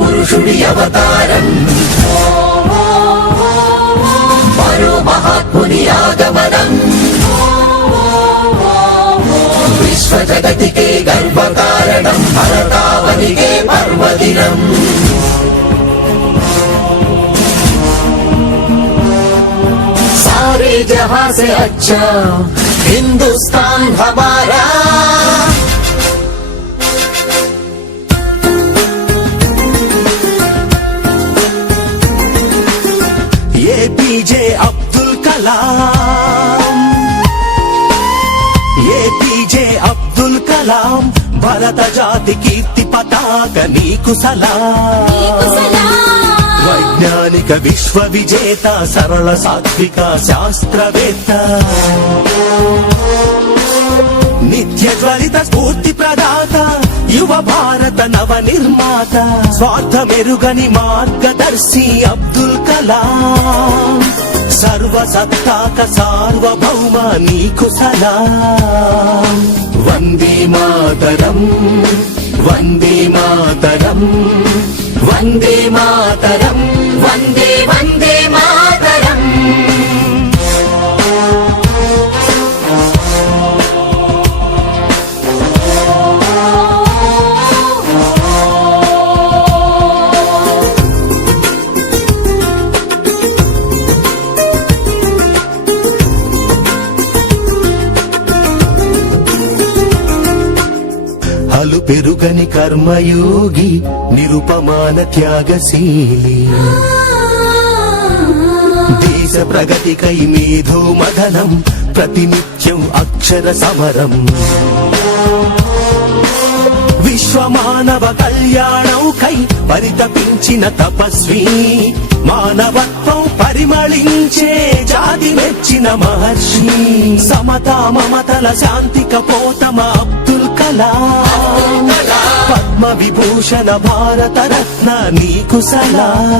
పురుషుడి అవతారం, మరో మహాత్ముని ఆగమనం, విశ్వ జగతికే గర్వకారణం, భరతావనికే పర్వదినం. सारे जहां से अच्छा हिंदुस्तान हमारा. ఏపీజే అబ్దుల్ కలాం, ఏపీజే అబ్దుల్ కలాం, భరత జాతి కీర్తి పతాక నీకు సలాం. వైజ్ఞానిక విశ్వ విజేత, సరళ సాత్విక శాస్త్రవేత్త, నిత్య జ్వలిత స్ఫూర్తి ప్రదాత, యువ భారత నవ నిర్మాత, స్వార్థమెరుగని మార్గదర్శి అబ్దుల్ కలాం. సర్వసత్తాక సార్వభౌమ నీకు సలాం. వందే మాతరం, వందే మాతరం, వందే మాతరం, వందే వందే మాతరం. అలు పెరుగని కర్మయోగి, నిరుపమాన త్యాగశీలి, దేశ ప్రగతికై మేధో మదనం, ప్రతినిత్యం అక్షర సమరం. విశ్వమానవ కళ్యాణంకై పరితపించిన తపస్వి, మానవత్వం పరిమళించే జాతి మెచ్చిన మహర్షి, సమతా మమతల శాంతి కపోతమ అబ్దుల్ కలాం. పద్మ విభూషణ భారత రత్న నీకు సలాం.